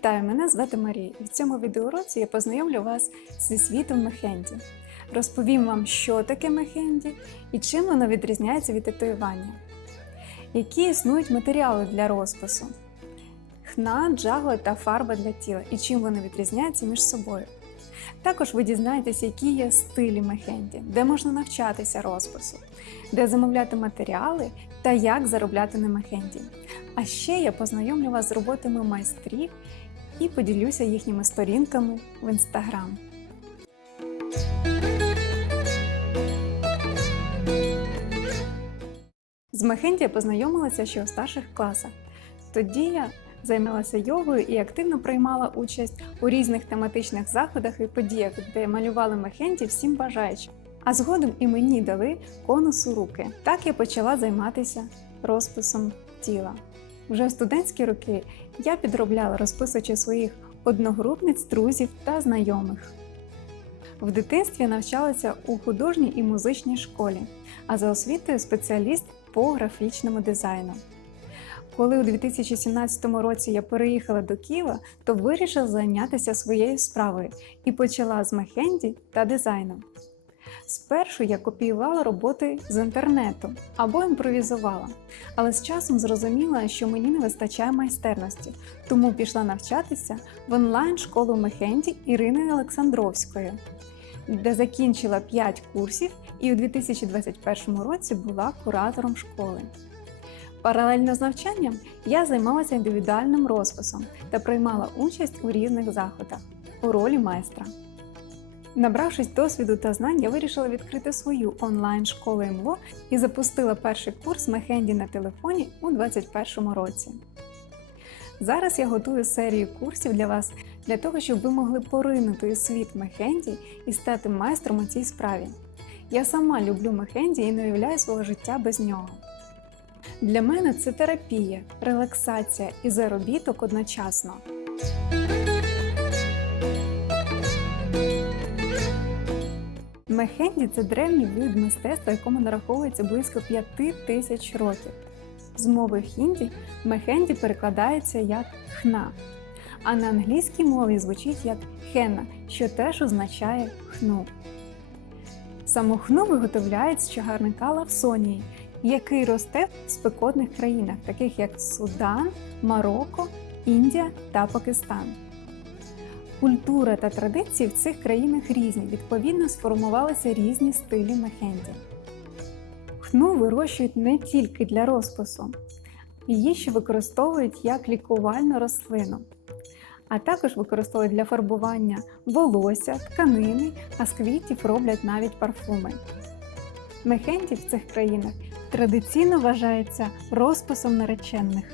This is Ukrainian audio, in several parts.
Вітаю, мене звати Марія. В цьому відеоуроці я познайомлю вас зі світом мехенді. Розповім вам, що таке мехенді і чим воно відрізняється від татуювання, які існують матеріали для розпису, хна, джаго та фарба для тіла і чим вони відрізняються між собою. Також ви дізнаєтесь, які є стилі мехенді, де можна навчатися розпису, де замовляти матеріали та як заробляти на мехенді. А ще я познайомлю вас з роботами майстрів і поділюся їхніми сторінками в інстаграм. З Мехенді я познайомилася ще у старших класах. Тоді я займалася йогою і активно приймала участь у різних тематичних заходах і подіях, де малювали Мехенді всім бажаючим. А згодом і мені дали конус у руки. Так я почала займатися розписом тіла. Вже в студентські роки я підробляла, розписуючи своїх одногрупниць, друзів та знайомих. В дитинстві навчалася у художній і музичній школі, а за освітою спеціаліст по графічному дизайну. Коли у 2017 році я переїхала до Києва, то вирішила зайнятися своєю справою і почала з мехенді та дизайном. Спершу я копіювала роботи з інтернету або імпровізувала, але з часом зрозуміла, що мені не вистачає майстерності, тому пішла навчатися в онлайн школу Мехенді Ірини Олександровської, де закінчила 5 курсів і у 2021 році була куратором школи. Паралельно з навчанням я займалася індивідуальним розписом та приймала участь у різних заходах у ролі майстра. Набравшись досвіду та знань, я вирішила відкрити свою онлайн-школу МЛО і запустила перший курс Мехенді на телефоні у 2021 році. Зараз я готую серію курсів для вас для того, щоб ви могли поринути у світ Мехенді і стати майстром у цій справі. Я сама люблю Мехенді і не уявляю свого життя без нього. Для мене це терапія, релаксація і заробіток одночасно. Мехенді це древній вид мистецтва, якому нараховується близько 5 тисяч років. З мови хінді мехенді перекладається як хна, а на англійській мові звучить як хена, що теж означає хну. Саму хну виготовляють з чагарника лавсонії, який росте в спекотних країнах, таких як Судан, Марокко, Індія та Пакистан. Культура та традиції в цих країнах різні, відповідно, сформувалися різні стилі мехенді. Хну вирощують не тільки для розпису, її ще використовують як лікувальну рослину, а також використовують для фарбування волосся, тканини, а з квітів роблять навіть парфуми. Мехенді в цих країнах традиційно вважається розписом наречених.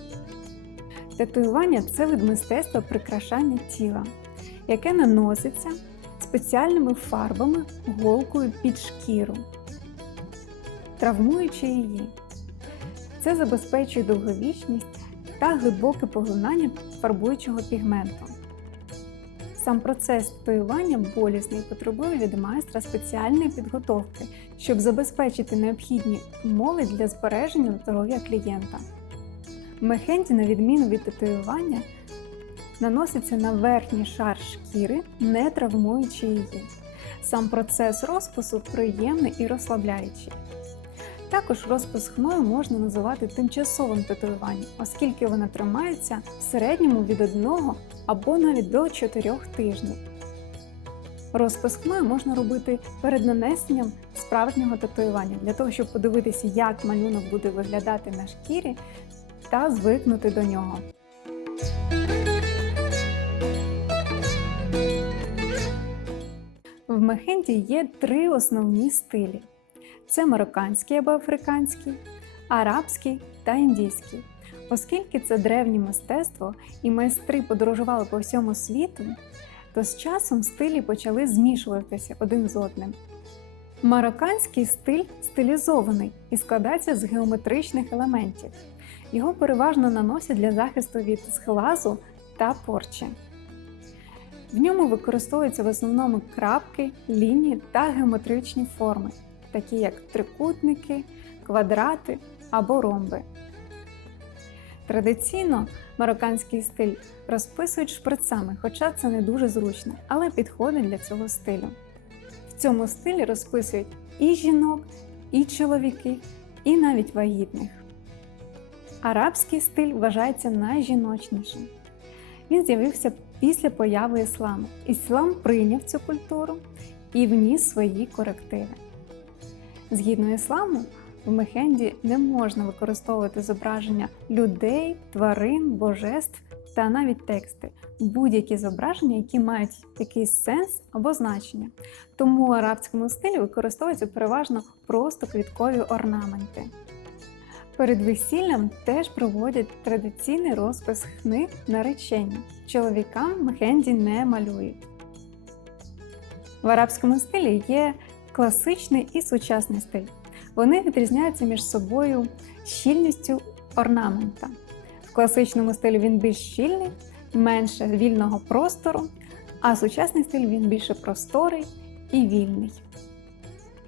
Татуювання це вид мистецтва прикрашання тіла яке наноситься спеціальними фарбами голкою під шкіру, травмуючи її. Це забезпечує довговічність та глибоке поглинання фарбуючого пігменту. Сам процес татуювання болісний потребує від майстра спеціальної підготовки, щоб забезпечити необхідні умови для збереження здоров'я клієнта. Мехенді, на відміну від татуювання, наноситься на верхній шар шкіри, не травмуючи її. Сам процес розпису приємний і розслабляючий. Також розпис хною можна називати тимчасовим татуюванням, оскільки вона тримається в середньому від 1 або навіть до 4 тижнів. Розпис хною можна робити перед нанесенням справжнього татуювання, для того, щоб подивитися, як малюнок буде виглядати на шкірі та звикнути до нього. Мехенді є три основні стилі: це марокканський або африканський, арабський та індійський. Оскільки це древнє мистецтво і майстри подорожували по всьому світу, то з часом стилі почали змішуватися один з одним. Марокканський стиль стилізований і складається з геометричних елементів. Його переважно наносять для захисту від зглазу та порчі. В ньому використовуються в основному крапки, лінії та геометричні форми, такі як трикутники, квадрати або ромби. Традиційно марокканський стиль розписують шприцами, хоча це не дуже зручно, але підходить для цього стилю. В цьому стилі розписують і жінок, і чоловіків, і навіть вагітних. Арабський стиль вважається найжіночнішим. Він з'явився після появи ісламу. Іслам прийняв цю культуру і вніс свої корективи. Згідно ісламу, в мехенді не можна використовувати зображення людей, тварин, божеств та навіть тексти, будь-які зображення, які мають якийсь сенс або значення. Тому у арабському стилі використовуються переважно просто квіткові орнаменти. Перед весіллям теж проводять традиційний розпис хни наречення. Чоловікам мехенді не малюють. В арабському стилі є класичний і сучасний стиль. Вони відрізняються між собою щільністю орнамента. В класичному стилі він більш щільний, менше вільного простору, а сучасний стиль він більше просторий і вільний.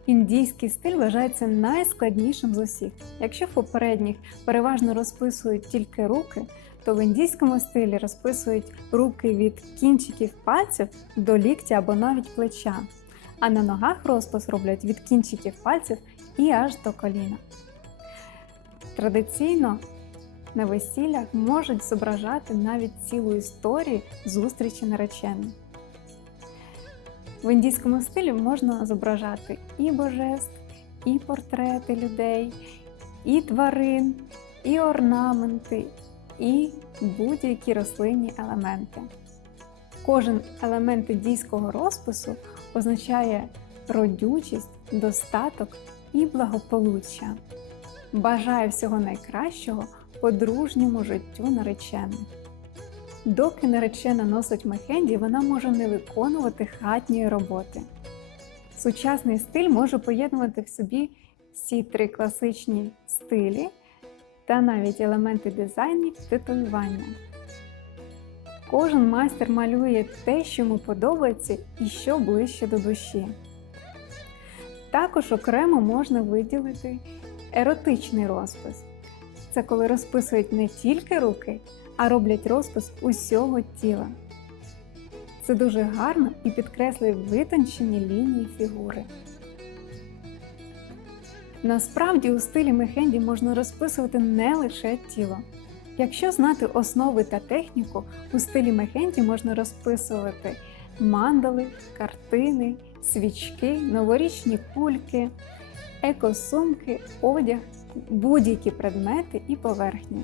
Індійський стиль вважається найскладнішим з усіх. Якщо в попередніх переважно розписують тільки руки, то в індійському стилі розписують руки від кінчиків пальців до ліктя або навіть плеча, а на ногах розпис роблять від кінчиків пальців і аж до коліна. Традиційно на весіллях можуть зображати навіть цілу історію зустрічі наречених. В індійському стилі можна зображати і божеств, і портрети людей, і тварин, і орнаменти, і будь-які рослинні елементи. Кожен елемент індійського розпису означає родючість, достаток і благополуччя. Бажаю всього найкращого подружньому життю наречених. Доки наречена носить мехенді, вона може не виконувати хатньої роботи. Сучасний стиль може поєднувати в собі всі три класичні стилі та навіть елементи дизайнів титулювання. Кожен майстер малює те, що йому подобається і що ближче до душі. Також окремо можна виділити еротичний розпис. Це коли розписують не тільки руки, а роблять розпис усього тіла. Це дуже гарно і підкреслює витончені лінії фігури. Насправді у стилі мехенді можна розписувати не лише тіло. Якщо знати основи та техніку, у стилі мехенді можна розписувати мандали, картини, свічки, новорічні кульки, екосумки, одяг, будь-які предмети і поверхні.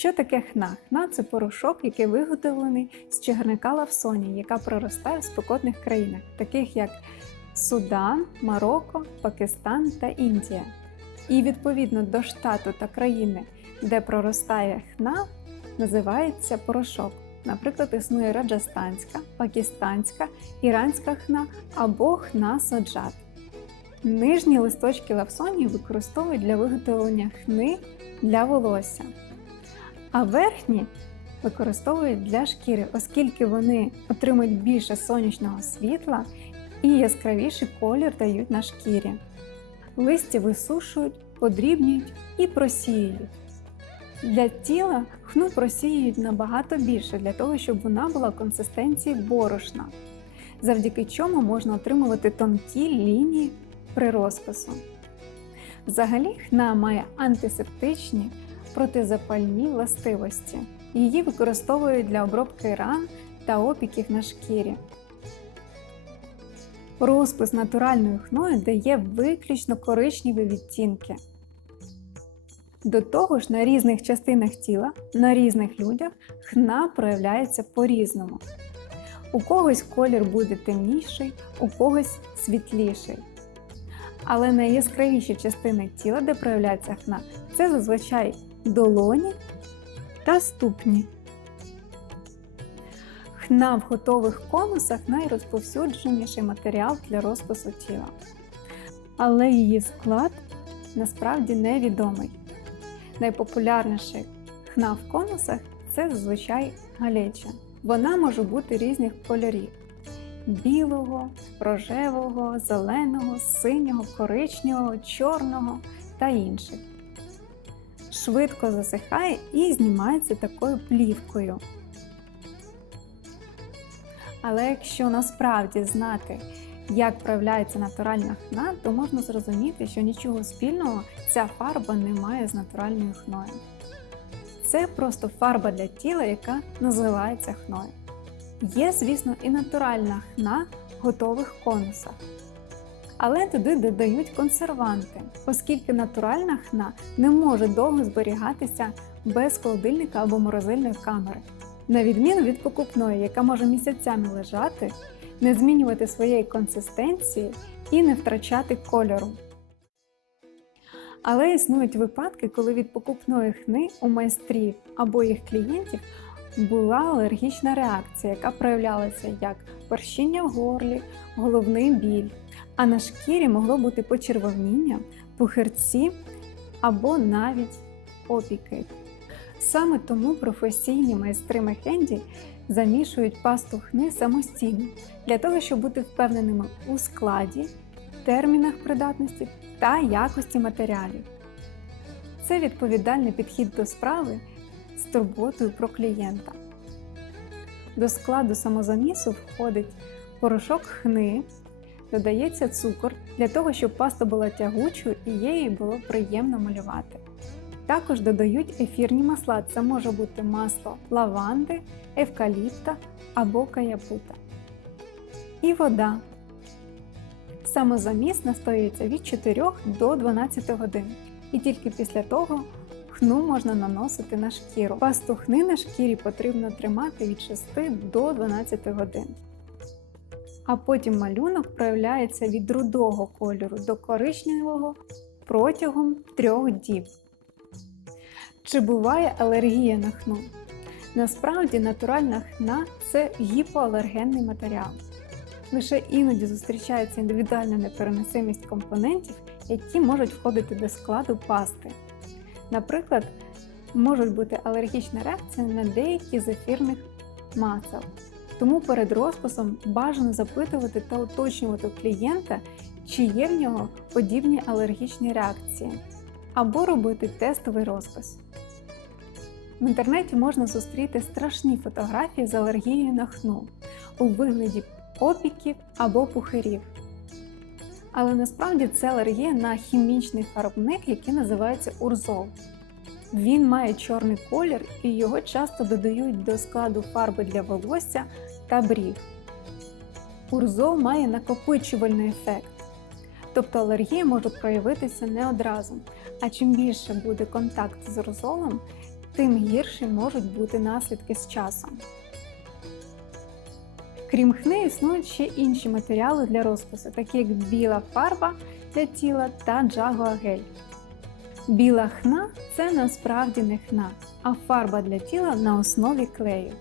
Що таке хна? Хна це порошок, який виготовлений з чагарника лавсоні, яка проростає в спекотних країнах, таких як Судан, Марокко, Пакистан та Індія. І відповідно до штату та країни, де проростає хна, називається порошок. Наприклад, існує раджастанська, пакистанська, іранська хна або хна соджат. Нижні листочки лавсонії використовують для виготовлення хни для волосся, а верхні використовують для шкіри, оскільки вони отримують більше сонячного світла і яскравіший колір дають на шкірі. Листя висушують, подрібнюють і просіюють. Для тіла хну просіюють набагато більше для того, щоб вона була консистенції борошна, завдяки чому можна отримувати тонкі лінії при розпису. Взагалі, хна має антисептичні протизапальні властивості. Її використовують для обробки ран та опіків на шкірі. Розпис натуральною хною дає виключно коричневі відтінки. До того ж, на різних частинах тіла, на різних людях хна проявляється по-різному. У когось колір буде темніший, у когось світліший. Але найяскравіші частини тіла, де проявляється хна, це зазвичай долоні та ступні. Хна в готових конусах найрозповсюдженіший матеріал для розпису тіла. Але її склад насправді невідомий. Найпопулярніший хна в конусах це зазвичай галеча. Вона може бути різних кольорів. білого, рожевого, зеленого, синього, коричневого, чорного та інших. Швидко засихає і знімається такою плівкою. Але якщо насправді знати, як проявляється натуральна хна, то можна зрозуміти, що нічого спільного ця фарба не має з натуральною хною. Це просто фарба для тіла, яка називається хною. Є, звісно, і натуральна хна в готових конусах. Але туди додають консерванти, оскільки натуральна хна не може довго зберігатися без холодильника або морозильної камери, на відміну від покупної, яка може місяцями лежати, не змінювати своєї консистенції і не втрачати кольору. Але існують випадки, коли від покупної хни у майстрів або їх клієнтів була алергічна реакція, яка проявлялася як першіння в горлі, головний біль, а на шкірі могло бути почервоніння, пухирці або навіть опіки. Саме тому професійні майстри Мехенді замішують пасту хни самостійно для того, щоб бути впевненими у складі, термінах придатності та якості матеріалів. Це відповідальний підхід до справи з турботою про клієнта. До складу самозамісу входить порошок хни, додається цукор для того, щоб паста була тягучою і її було приємно малювати. Також додають ефірні масла. Це може бути масло лаванди, евкаліпта або каяпута. І вода. Самозаміс настоюється від 4 до 12 годин. І тільки після того хну можна наносити на шкіру. Пасту хни на шкірі потрібно тримати від 6 до 12 годин. А потім малюнок проявляється від рудого кольору до коричневого протягом 3 діб. Чи буває алергія на хну? Насправді натуральна хна це гіпоалергенний матеріал. Лише іноді зустрічається індивідуальна непереносимість компонентів, які можуть входити до складу пасти. Наприклад, можуть бути алергічна реакція на деякі з ефірних масел. Тому перед розписом бажано запитувати та уточнювати клієнта, чи є в нього подібні алергічні реакції, або робити тестовий розпис. В інтернеті можна зустріти страшні фотографії з алергією на хну у вигляді опіків або пухирів. Але насправді це алергія на хімічний фарбник, який називається урзол. Він має чорний колір і його часто додають до складу фарби для волосся та брів. Урзол має накопичувальний ефект, тобто алергія може проявитися не одразу. А чим більше буде контакт з урзолом, тим гірші можуть бути наслідки з часом. Крім хни, існують ще інші матеріали для розпису, такі як біла фарба для тіла та джагуагель. Біла хна це насправді не хна, а фарба для тіла на основі клею.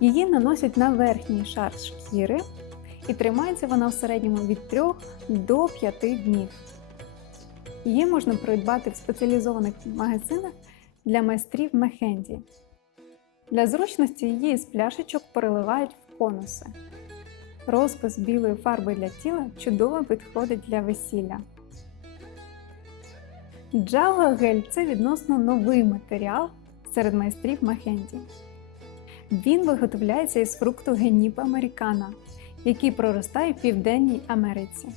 Її наносять на верхній шар шкіри і тримається вона в середньому від 3 до 5 днів. Її можна придбати в спеціалізованих магазинах для майстрів Мехенді. Для зручності її з пляшечок переливають в конуси. Розпис білої фарби для тіла чудово підходить для весілля. Джава гель це відносно новий матеріал серед майстрів Махенді. Він виготовляється із фрукту геніп американа, який проростає в Південній Америці.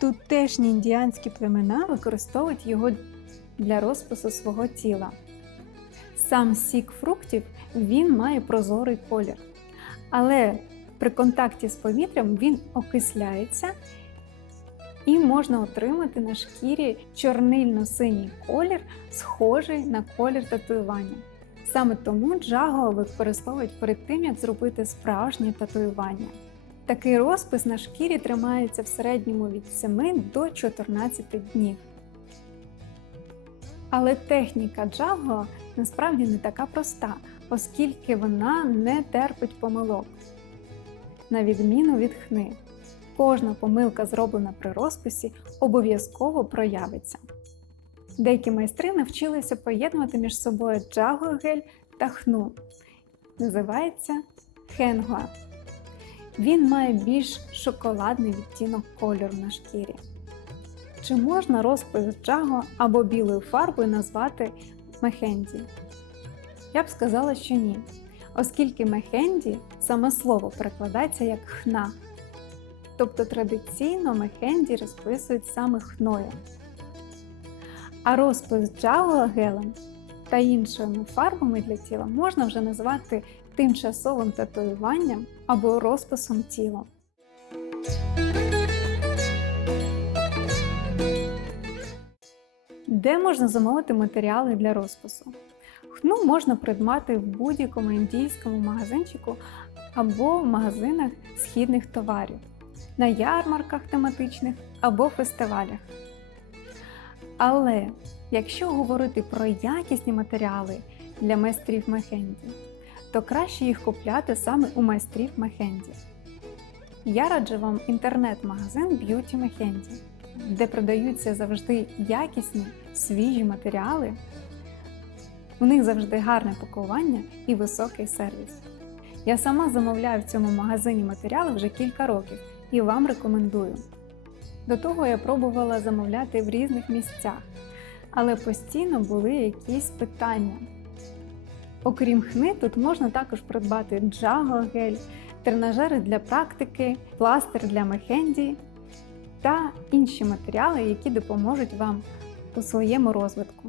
Тутешні індіанські племена використовують його для розпису свого тіла. Сам сік фруктів він має прозорий колір. Але при контакті з повітрям він окисляється і можна отримати на шкірі чорнильно-синій колір, схожий на колір татуювання. Саме тому джаго використовують перед тим, як зробити справжнє татуювання. Такий розпис на шкірі тримається в середньому від 7 до 14 днів. Але техніка джаго насправді не така проста, оскільки вона не терпить помилок. На відміну від хни, кожна помилка, зроблена при розписі, обов'язково проявиться. Деякі майстри навчилися поєднувати між собою джагуагель та хну. Називається хенгуа. Він має більш шоколадний відтінок кольору на шкірі. Чи можна розпис джаго або білою фарбою назвати мехенді? Я б сказала, що ні, оскільки мехенді саме слово перекладається як хна. Тобто традиційно мехенді розписують саме хною. А розпис джаго гелем та іншими фарбами для тіла можна вже назвати тимчасовим татуюванням або розписом тіла. Де можна замовити матеріали для розпису? Хну можна придбати в будь-якому індійському магазинчику або в магазинах східних товарів, на ярмарках тематичних або фестивалях. Але якщо говорити про якісні матеріали для майстрів Мехенді, то краще їх купляти саме у майстрів Мехенді. Я раджу вам інтернет-магазин Beauty Мехенді, де продаються завжди якісні свіжі матеріали. У них завжди гарне пакування і високий сервіс. Я сама замовляю в цьому магазині матеріали вже кілька років і вам рекомендую. До того я пробувала замовляти в різних місцях, але постійно були якісь питання. Окрім хни, тут можна також придбати джаго гель, тренажери для практики, пластир для мехенді та інші матеріали, які допоможуть вам у своєму розвитку.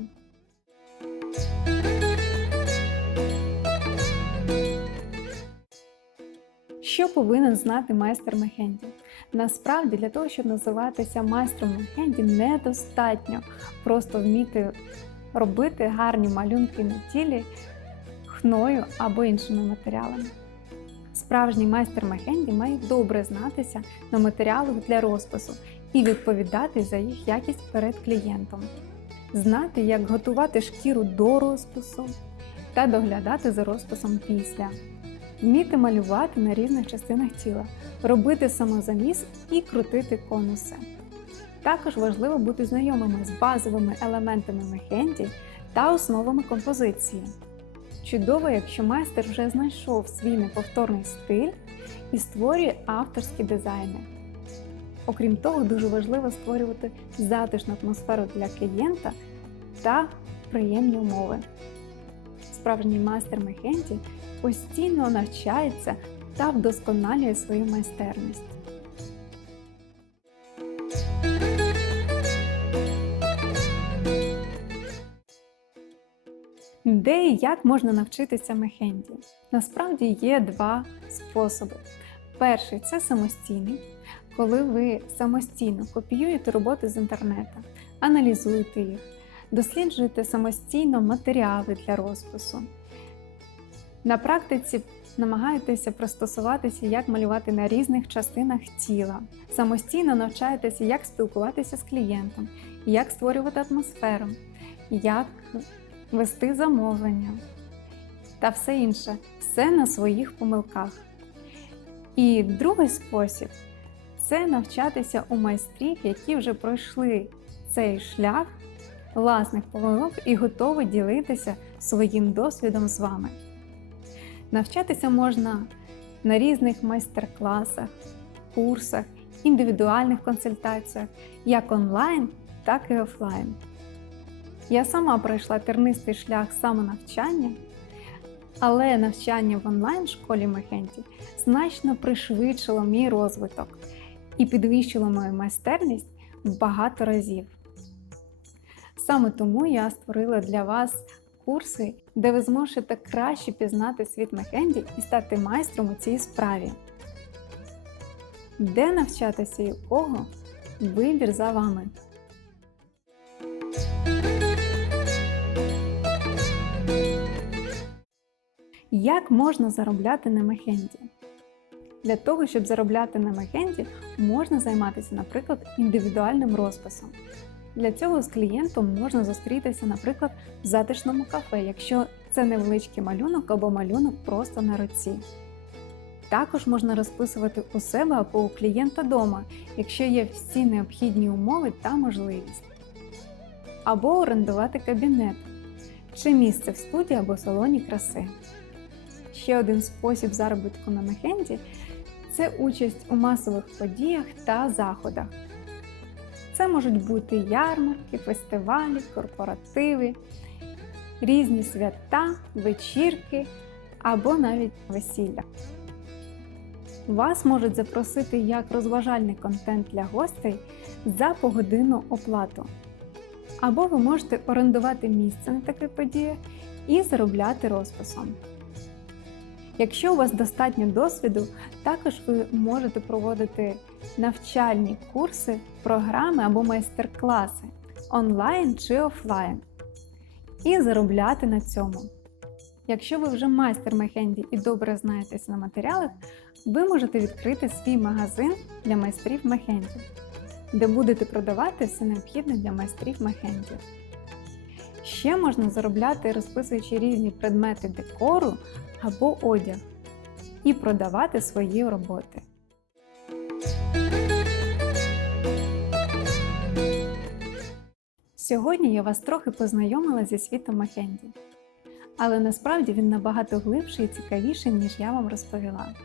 Що повинен знати майстер Мехенді? Насправді, для того, щоб називатися майстром Мехенді, недостатньо просто вміти робити гарні малюнки на тілі хною або іншими матеріалами. Справжній майстер Мехенді має добре знатися на матеріалах для розпису і відповідати за їх якість перед клієнтом, знати, як готувати шкіру до розпису та доглядати за розписом після, вміти малювати на різних частинах тіла, робити самозаміс і крутити конуси. Також важливо бути знайомими з базовими елементами мехенді та основами композиції. Чудово, якщо майстер вже знайшов свій неповторний стиль і створює авторські дизайни. Окрім того, дуже важливо створювати затишну атмосферу для клієнта та приємні умови. Справжній майстер Мехенді постійно навчається та вдосконалює свою майстерність. Де і як можна навчитися мехенді? Насправді є два способи. Перший це самостійний, коли ви самостійно копіюєте роботи з інтернету, аналізуєте їх, досліджуєте самостійно матеріали для розпису. На практиці намагаєтеся пристосуватися, як малювати на різних частинах тіла, самостійно навчаєтеся, як спілкуватися з клієнтом, як створювати атмосферу, як вести замовлення та все інше, все на своїх помилках. І другий спосіб це навчатися у майстрів, які вже пройшли цей шлях власних помилок і готові ділитися своїм досвідом з вами. Навчатися можна на різних майстер-класах, курсах, індивідуальних консультаціях, як онлайн, так і офлайн. Я сама пройшла тернистий шлях самонавчання, але навчання в онлайн-школі Мехенті значно пришвидшило мій розвиток і підвищило мою майстерність багато разів. Саме тому я створила для вас курси, де ви зможете краще пізнати світ Мехенді і стати майстром у цій справі. Де навчатися і у кого? Вибір за вами. Як можна заробляти на мехенді? Для того, щоб заробляти на мехенді, можна займатися, наприклад, індивідуальним розписом. Для цього з клієнтом можна зустрітися, наприклад, в затишному кафе, якщо це невеличкий малюнок або малюнок просто на руці. Також можна розписувати у себе або у клієнта вдома, якщо є всі необхідні умови та можливість. Або орендувати кабінет чи місце в студії або салоні краси. Ще один спосіб заробітку на мехенді це участь у масових подіях та заходах. Це можуть бути ярмарки, фестивалі, корпоративи, різні свята, вечірки або навіть весілля. Вас можуть запросити як розважальний контент для гостей за погодинну оплату. Або ви можете орендувати місце на таких подіях і заробляти розписом. Якщо у вас достатньо досвіду, також ви можете проводити навчальні курси, програми або майстер-класи онлайн чи офлайн і заробляти на цьому. Якщо ви вже майстер Мехенді і добре знаєтеся на матеріалах, ви можете відкрити свій магазин для майстрів Мехенді, де будете продавати все необхідне для майстрів Мехенді. Ще можна заробляти, розписуючи різні предмети декору або одяг і продавати свої роботи. Сьогодні я вас трохи познайомила зі світом Мехенді, але насправді він набагато глибший і цікавіший, ніж я вам розповіла.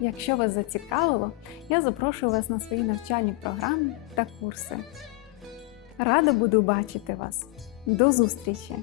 Якщо вас зацікавило, я запрошую вас на свої навчальні програми та курси. Рада буду бачити вас! До зустрічі!